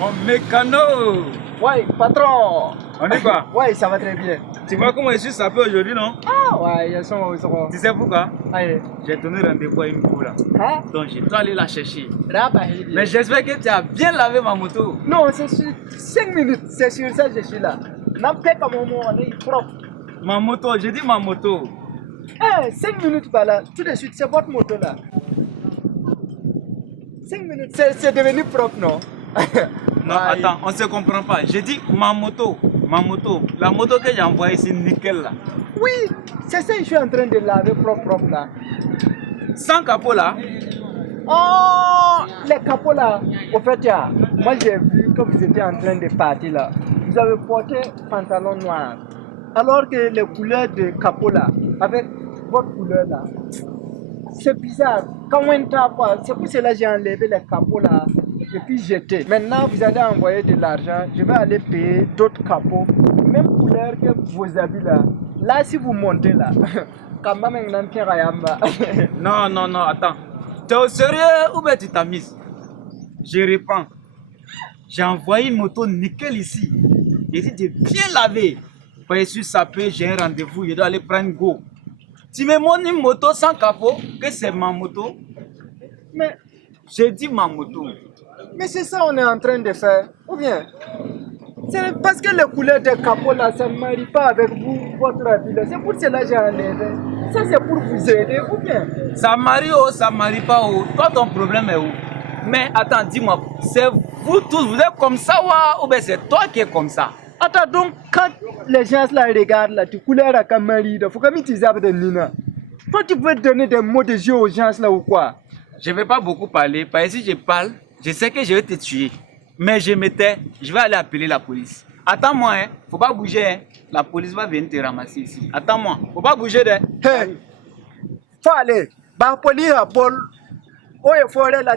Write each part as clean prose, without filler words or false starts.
Mon mécano. Ouais, patron. On est quoi? Ouais, ça va très bien. Tu vois comment je suis sapé aujourd'hui, non? Ah, ouais, ils sont. Tu sais pourquoi? Allez. J'ai donné rendez-vous à une boule là. Hein? Donc je dois aller la chercher. Là, bah, Mais j'espère que tu as bien lavé ma moto. non, c'est sur 5 minutes, c'est sur ça que je suis là. N'empêche pas mon mot, on est propre. Ma moto, j'ai dit ma moto. Eh, 5 minutes, bah là, tout de suite, c'est votre moto là. 5 minutes, c'est devenu propre, non? Non, Ouais. attends, on se comprend pas. J'ai dit ma moto. Ma moto. La moto que j'ai envoyée, c'est nickel là. Oui, c'est ça que je suis en train de laver propre là. Sans capot là. Oh, les capots là, au fait, moi j'ai vu que vous étiez en train de partir là. Vous avez porté pantalon noir. Alors que les couleurs de capot là, avec votre couleur là, c'est bizarre. Quand on tape, c'est pour cela que j'ai enlevé les capots là et puis jeté. Maintenant, vous allez envoyer de l'argent. Je vais aller payer d'autres capots, même couleur que vos habits là. Là, si vous montez là, quand même, Non, non, non, attends. T'es au sérieux ou bien tu t'amuses? Je réponds. J'ai envoyé une moto nickel ici. J'ai dit de bien laver. Quand je suis sapé, j'ai un rendez-vous, je dois aller prendre go. Tu me montres une moto sans capot, que c'est ma moto. Mais J'ai dit ma moto. Mais c'est ça qu'on est en train de faire. Ou bien, c'est parce que les couleurs de capot là, ça ne marie pas avec vous, votre habit là. C'est pour cela que j'ai enlevé. Ça, c'est pour vous aider, ou bien. Ça marie ou ça marie pas où? Toi, ton problème est où? Mais attends, dis-moi, c'est vous tous, vous êtes comme ça ou bien c'est toi qui es comme ça? Attends, donc, quand les gens là regardent là, tu couleurs à Kamari, il faut que tu de Nina. Toi, tu peux donner des mots de jeu aux gens là ou quoi? Je ne vais pas beaucoup parler, parce que si je parle, je sais que je vais te tuer. Mais je me tais, je vais aller appeler la police. Attends-moi, hein. Faut pas bouger, hein. La police va venir te ramasser ici. Attends-moi, faut pas bouger, hein. Hey, faut aller. Bah, police à bol. Oh, il faut aller là,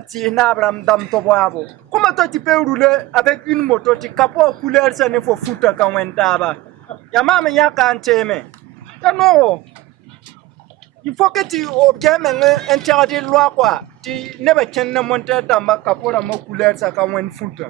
Abram Dam Toboabo. Comment toi tu peux rouler avec une moto, tu capot couleur, ça ne faut foutre quand on tabac. Yama, mais y'a qu'un témé. Non. Il faut que tu obtiennes un interdit de loi, quoi. Tu n'es pas qu'un monteur dans ma capot, dans ma couleur, ça quand on fout.